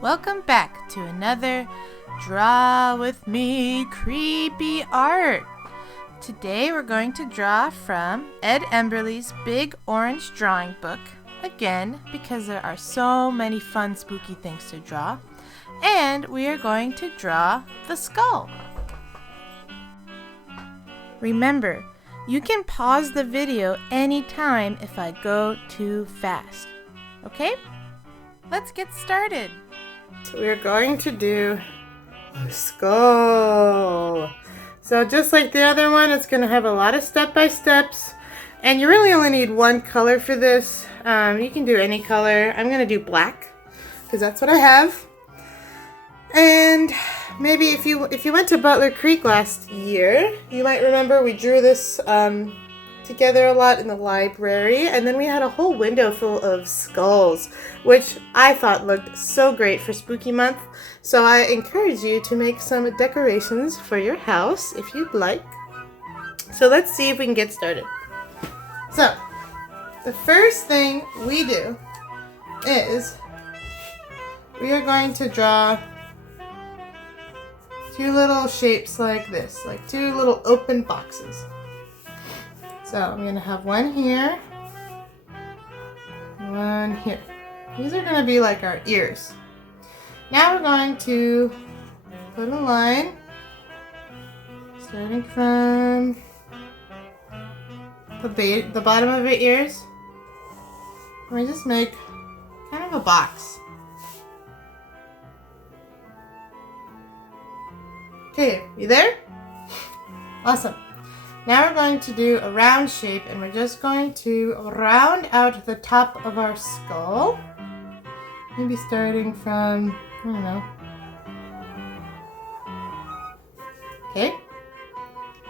Welcome back to another Draw With Me creepy art. Today we're going to draw from Ed Emberley's big orange drawing book, again because there are so many fun spooky things to draw, and we are going to draw the skull. Remember, you can pause the video anytime if I go too fast. Okay? Let's get started. So we're going to do a skull. So just like the other one, it's going to have a lot of step-by-steps. And you really only need one color for this. You can do any color. I'm going to do black because that's what I have. And maybe if you went to Butler Creek last year, you might remember we drew this together a lot in the library, and then we had a whole window full of skulls, which I thought looked so great for Spooky Month. So I encourage you to make some decorations for your house if you'd like. So let's see if we can get started. So the first thing we do is we are going to draw two little shapes like this, like two little open boxes. So I'm going to have one here, one here. These are going to be like our ears. Now we're going to put a line starting from the bottom of the ears. And we just make kind of a box. Okay, you there? Awesome. Now we're going to do a round shape, and we're just going to round out the top of our skull. Maybe starting from, I don't know. Okay.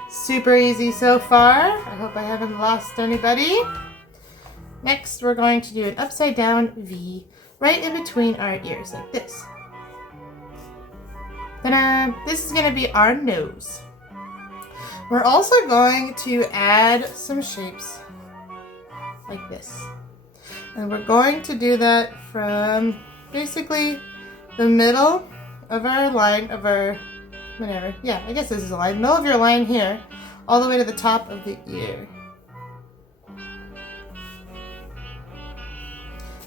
Super easy so far. I hope I haven't lost anybody. Next, we're going to do an upside down V right in between our ears, like this. Ta-da! This is going to be our nose. We're also going to add some shapes like this. And we're going to do that from basically the middle of our line of our, whatever. Yeah, I guess this is a line. Middle of your line here, all the way to the top of the ear.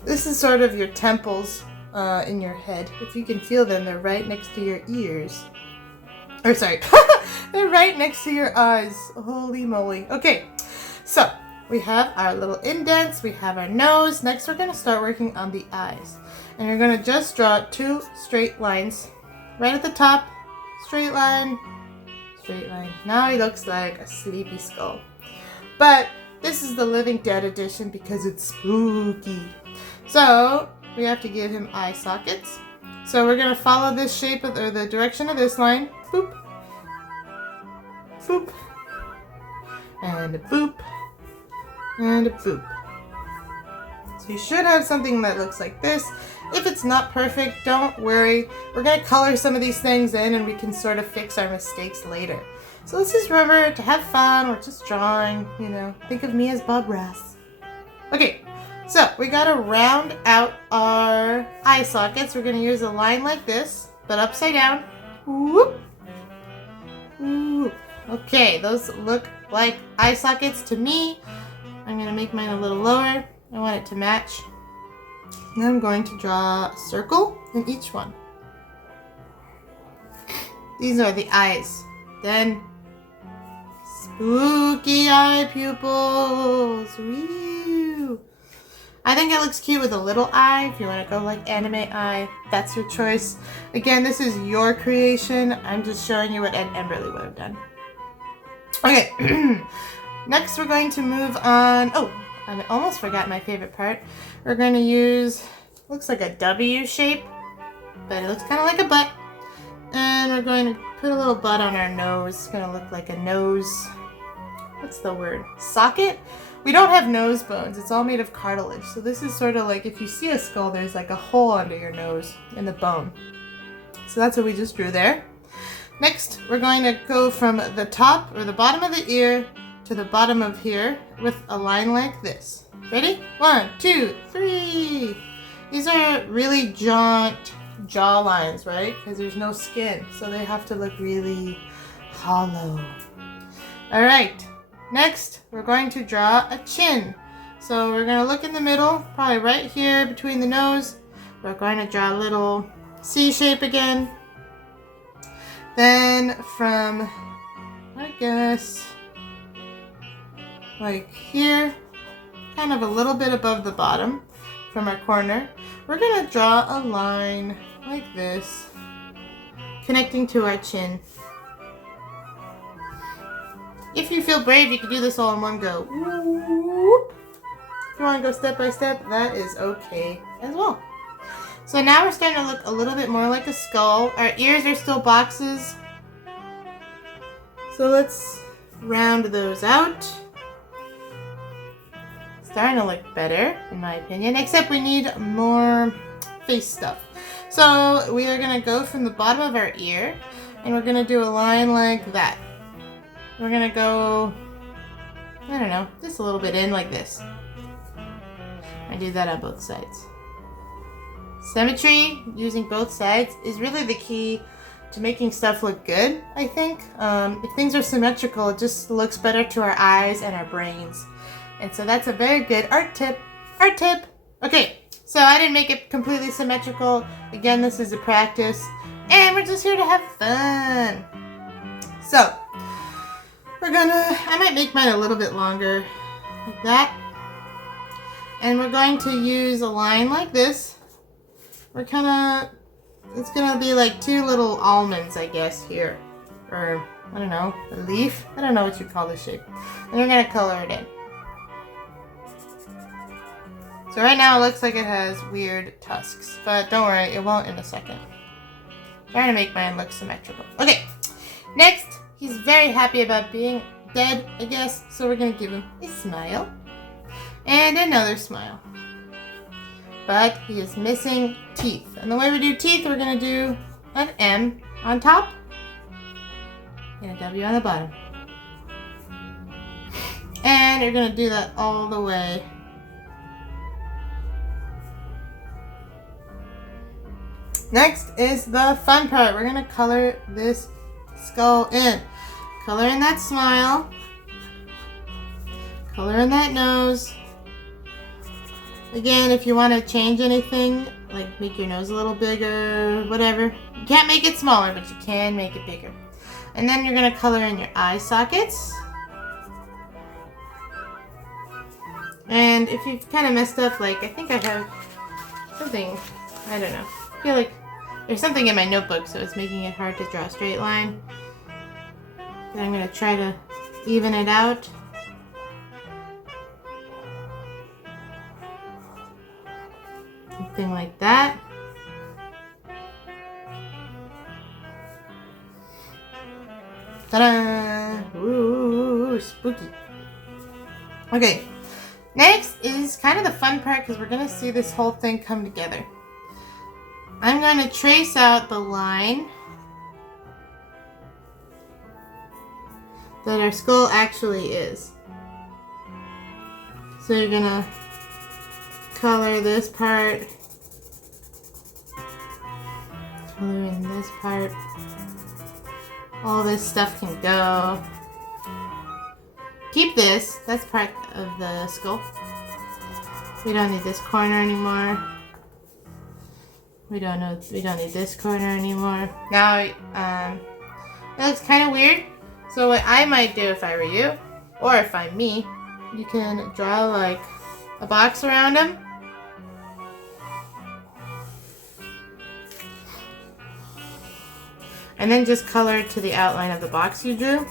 This is sort of your temples in your head. If you can feel them, they're right next to your ears. Or sorry, they're right next to your eyes. Holy moly. Okay, so we have our little indents, we have our nose. Next we're going to start working on the eyes. And you're going to just draw two straight lines. Right at the top, straight line, straight line. Now he looks like a sleepy skull. But this is the Living Dead edition because it's spooky. So we have to give him eye sockets. So we're going to follow this shape or the direction of this line. Boop. Boop. And a boop. And a boop. So you should have something that looks like this. If it's not perfect, don't worry. We're going to color some of these things in and we can sort of fix our mistakes later. So let's just remember to have fun. We're just drawing, you know. Think of me as Bob Ross. Okay. So we gotta round out our eye sockets. We're gonna use a line like this, but upside down. Whoop. Whoop. Okay, those look like eye sockets to me. I'm gonna make mine a little lower. I want it to match. And I'm going to draw a circle in each one. These are the eyes. Then spooky eye pupils. Woo. I think it looks cute with a little eye. If you want to go like anime eye, that's your choice. Again, this is your creation. I'm just showing you what Ed Emberley would have done. Okay, next we're going to move on. Oh, I almost forgot my favorite part. We're going to use, looks like a W shape, but it looks kind of like a butt. And we're going to put a little butt on our nose. It's going to look like a nose, what's the word? Socket? We don't have nose bones. It's all made of cartilage. So this is sort of like if you see a skull, there's like a hole under your nose in the bone. So that's what we just drew there. Next, we're going to go from the top or the bottom of the ear to the bottom of here with a line like this. Ready? 1, 2, 3. These are really jaunt jaw lines, right? Because there's no skin, so they have to look really hollow. All right, next we're going to draw a chin. So we're gonna look in the middle, probably right here between the nose. We're going to draw a little C shape again. Then from, I guess, like here, kind of a little bit above the bottom from our corner, we're gonna draw a line like this, connecting to our chin. If you feel brave, you can do this all in one go. Whoop. If you want to go step by step, that is okay as well. So now we're starting to look a little bit more like a skull. Our ears are still boxes. So let's round those out. Starting to look better, in my opinion, except we need more face stuff. So we are going to go from the bottom of our ear, and we're going to do a line like that. We're going to go, I don't know, just a little bit in like this. I do that on both sides. Symmetry, using both sides, is really the key to making stuff look good, I think. If things are symmetrical, it just looks better to our eyes and our brains. And so that's a very good art tip. Art tip! Okay, so I didn't make it completely symmetrical. Again, this is a practice. And we're just here to have fun. So, I might make mine a little bit longer, like that. And we're going to use a line like this. It's gonna be like two little almonds, I guess, here. Or, I don't know, a leaf? I don't know what you call this shape. And we're gonna color it in. So right now it looks like it has weird tusks, but don't worry, it won't in a second. I'm trying to make mine look symmetrical. Okay, next, he's very happy about being dead, I guess, so we're gonna give him a smile. And another smile. But he is missing teeth. And the way we do teeth, we're gonna do an M on top and a W on the bottom. And you're gonna do that all the way. Next is the fun part. We're gonna color this skull in. Color in that smile. Color in that nose. Again, if you want to change anything, like make your nose a little bigger, whatever. You can't make it smaller, but you can make it bigger. And then you're gonna color in your eye sockets. And if you've kind of messed up, like I think I have something, I don't know. I feel like there's something in my notebook, so it's making it hard to draw a straight line. And I'm gonna try to even it out. Something like that. Ta-da! Ooh, spooky. Okay, next is kind of the fun part because we're going to see this whole thing come together. I'm going to trace out the line that our skull actually is. So you're going to color this part, color in this part. All this stuff can go. Keep this, that's part of the skull. We don't need this corner anymore. We don't need this corner anymore. Now, it looks kind of weird. So what I might do if I were you, or if I'm me, you can draw like a box around him. And then just color to the outline of the box you drew.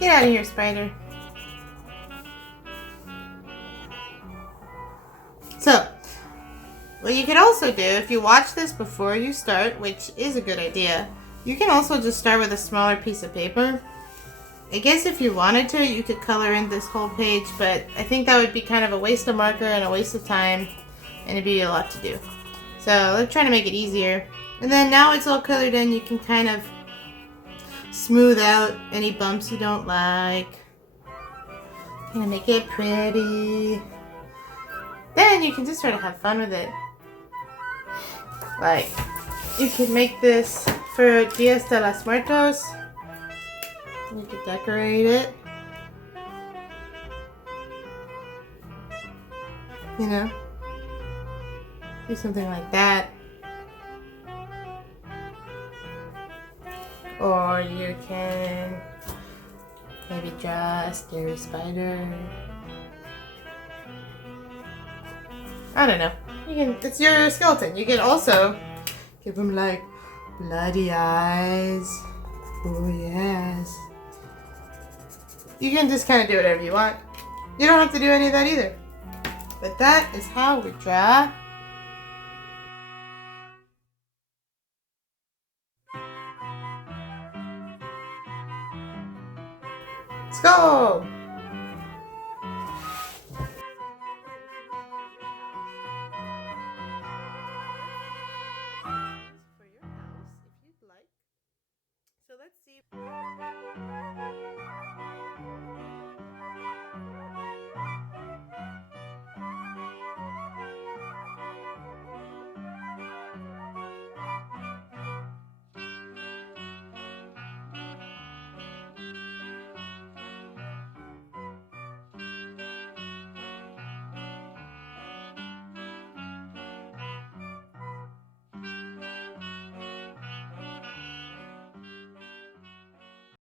Get out of here, spider. So, what you could also do, if you watch this before you start, which is a good idea, you can also just start with a smaller piece of paper. I guess if you wanted to, you could color in this whole page, but I think that would be kind of a waste of marker and a waste of time, and it'd be a lot to do. So let's try to make it easier. And then now it's all colored in, you can kind of smooth out any bumps you don't like. Gonna make it pretty. Then you can just sort of have fun with it. Like, you could make this for Dias de los Muertos. You could decorate it. You know? Do something like that. Or you can maybe draw a scary spider. I don't know. You can. It's your skeleton. You can also give him like bloody eyes. Oh yes. You can just kind of do whatever you want. You don't have to do any of that either. But that is how we draw. Let's go!